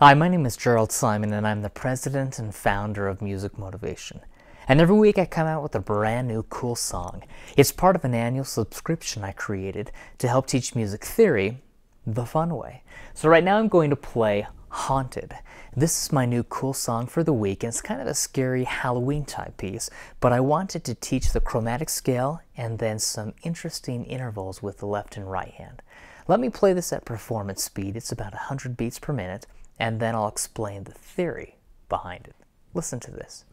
Hi, my name is Jerald Simon, and I'm the president and founder of Music Motivation. And every week I come out with a brand new cool song. It's part of an annual subscription I created to help teach music theory the fun way. So right now I'm going to play Haunted. This is my new cool song for the week, and it's kind of a scary Halloween type piece, but I wanted to teach the chromatic scale and then some interesting intervals with the left and right hand. Let me play this at performance speed. It's about 100 beats per minute, and then I'll explain the theory behind it. Listen to this.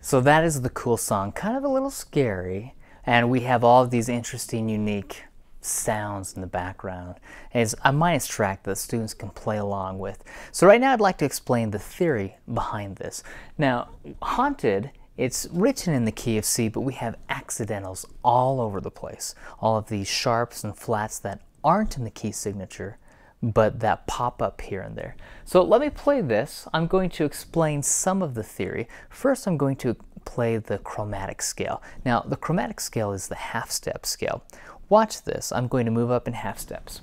So that is the cool song, kind of a little scary, and we have all of these interesting, unique sounds in the background. And it's a minus track that students can play along with. So right now I'd like to explain the theory behind this. Now, Haunted, it's written in the key of C, but we have accidentals all over the place. All of these sharps and flats that aren't in the key signature, but that pop up here and there. So let me play this. I'm going to explain some of the theory. First, I'm going to play the chromatic scale. Now, the chromatic scale is the half step scale. Watch this. I'm going to move up in half steps.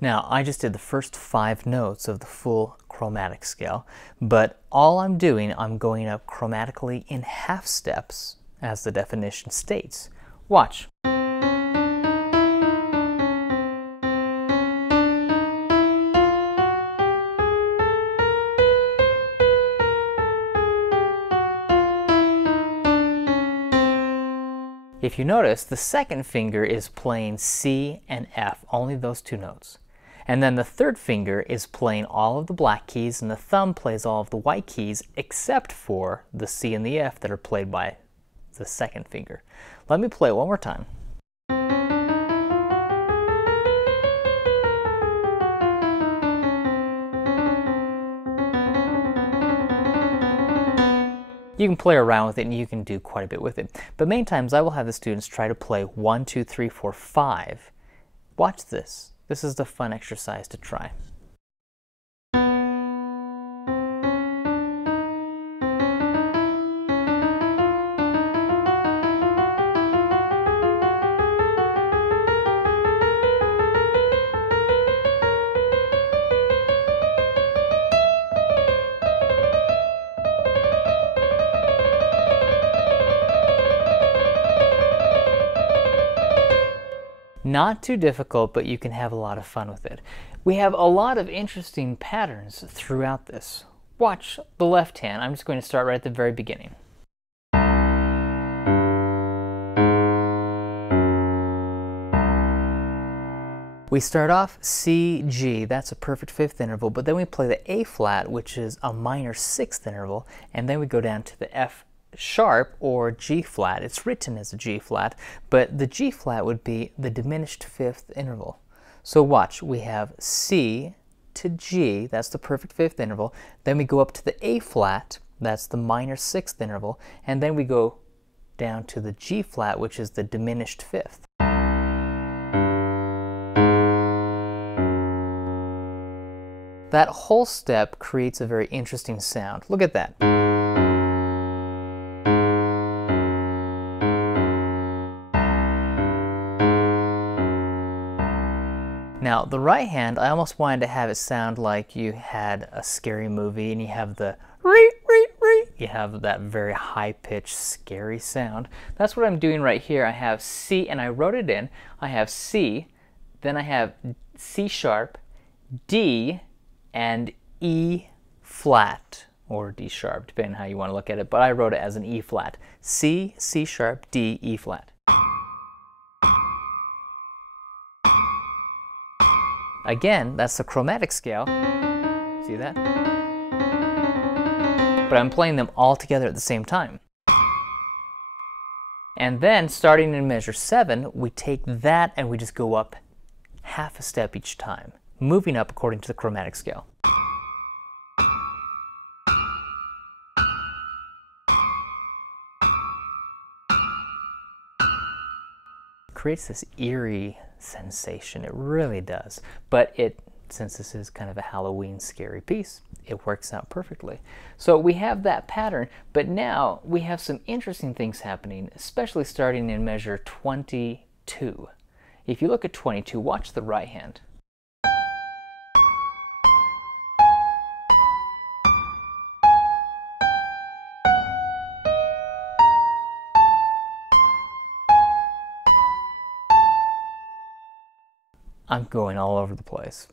Now, I just did the first 5 notes of the full chromatic scale, but all I'm doing, I'm going up chromatically in half steps, as the definition states. Watch. If you notice, the second finger is playing C and F, only those 2 notes. And then the third finger is playing all of the black keys, and the thumb plays all of the white keys except for the C and the F that are played by the second finger. Let me play it one more time. You can play around with it and you can do quite a bit with it. But many times I will have the students try to play 1, 2, 3, 4, 5. Watch this. This is the fun exercise to try. Not too difficult, but you can have a lot of fun with it. We have a lot of interesting patterns throughout this. Watch the left hand. I'm just going to start right at the very beginning. We start off C, G, that's a perfect fifth interval, but then we play the A flat, which is a minor sixth interval, and then we go down to the F sharp or G flat. It's written as a G flat, but the G flat would be the diminished fifth interval. So watch, we have C to G, that's the perfect fifth interval. Then we go up to the A flat, that's the minor sixth interval, and then we go down to the G flat, which is the diminished fifth. That whole step creates a very interesting sound. Look at that. Now, the right hand, I almost wanted to have it sound like you had a scary movie and you have the ree, ree, ree. You have that very high-pitched, scary sound. That's what I'm doing right here. I have C, and I wrote it in. I have C, then I have C sharp, D, and E flat, or D sharp, depending on how you want to look at it, but I wrote it as an E flat. C, C sharp, D, E flat. Again, that's the chromatic scale. See that? But I'm playing them all together at the same time. And then, starting in measure 7, we take that and we just go up half a step each time, moving up according to the chromatic scale. It creates this eerie sensation. It really does. But since this is kind of a Halloween scary piece, it works out perfectly. So we have that pattern, but now we have some interesting things happening, especially starting in measure 22. If you look at 22, watch the right hand. I'm going all over the place.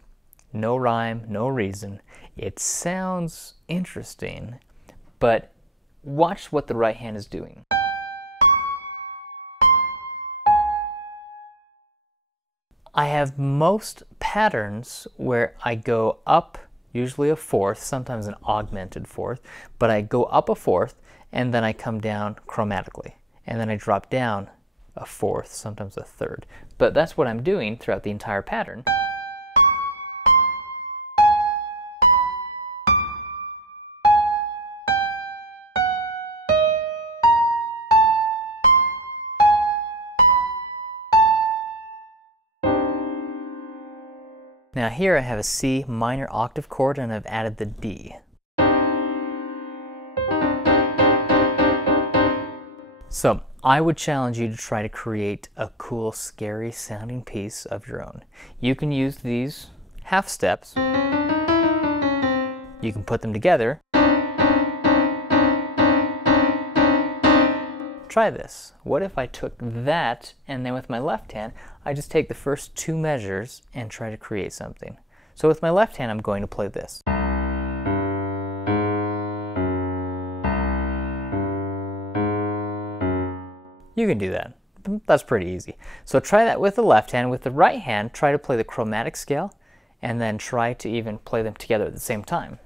No rhyme, no reason. It sounds interesting, but watch what the right hand is doing. I have most patterns where I go up, usually a fourth, sometimes an augmented fourth, but I go up a fourth and then I come down chromatically. And then I drop down a fourth, sometimes a third. But that's what I'm doing throughout the entire pattern. Now here I have a C minor octave chord and I've added the D. So I would challenge you to try to create a cool, scary sounding piece of your own. You can use these half steps. You can put them together. Try this. What if I took that and then with my left hand, I just take the first two measures and try to create something. So with my left hand, I'm going to play this. You can do that. That's pretty easy. So try that with the left hand. With the right hand, try to play the chromatic scale and then try to even play them together at the same time.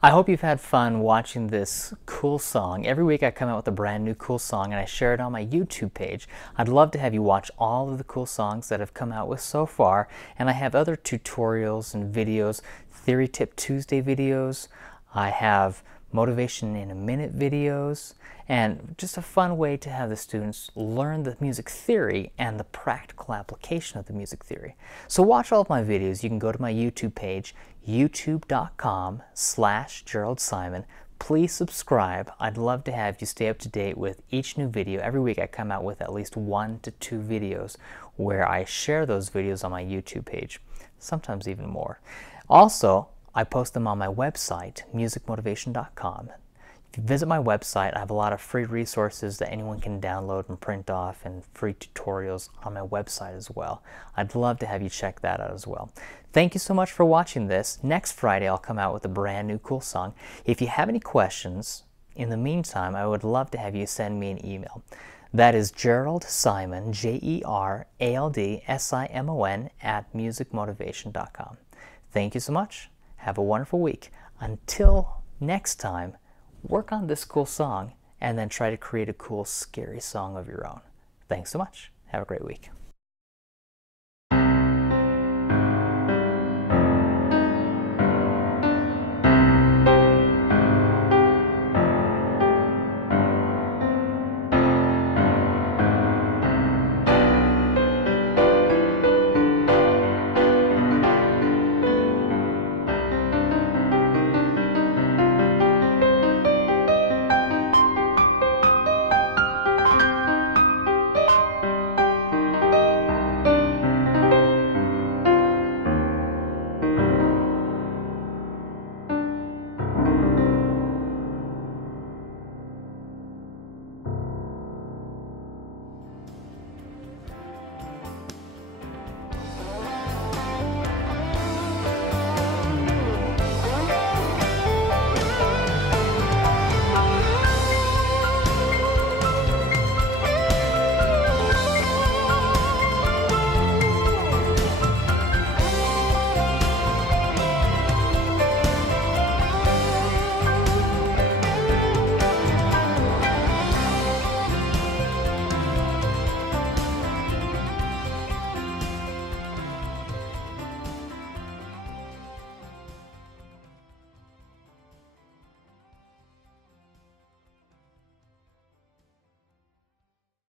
I hope you've had fun watching this cool song. Every week I come out with a brand new cool song and I share it on my YouTube page. I'd love to have you watch all of the cool songs that I've come out with so far, and I have other tutorials and videos, Theory Tip Tuesday videos. I have motivation in a minute videos, and just a fun way to have the students learn the music theory and the practical application of the music theory. So watch all of my videos. You can go to my YouTube page, youtube.com/Jerald Simon. Please subscribe. I'd love to have you stay up to date with each new video. Every week I come out with at least 1 to 2 videos where I share those videos on my YouTube page, sometimes even more. Also, I post them on my website, musicmotivation.com. If you visit my website, I have a lot of free resources that anyone can download and print off, and free tutorials on my website as well. I'd love to have you check that out as well. Thank you so much for watching this. Next Friday, I'll come out with a brand new cool song. If you have any questions, in the meantime, I would love to have you send me an email. That is Jerald Simon, JeraldSimon @musicmotivation.com. Thank you so much. Have a wonderful week. Until next time, work on this cool song and then try to create a cool, scary song of your own. Thanks so much. Have a great week.